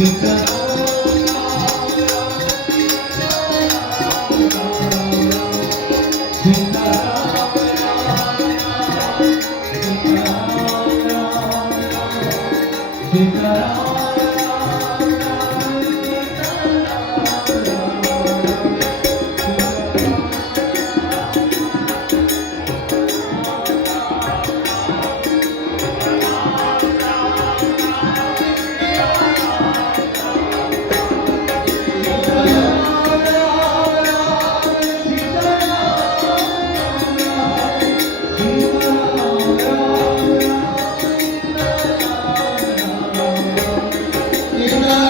Good God. Krishna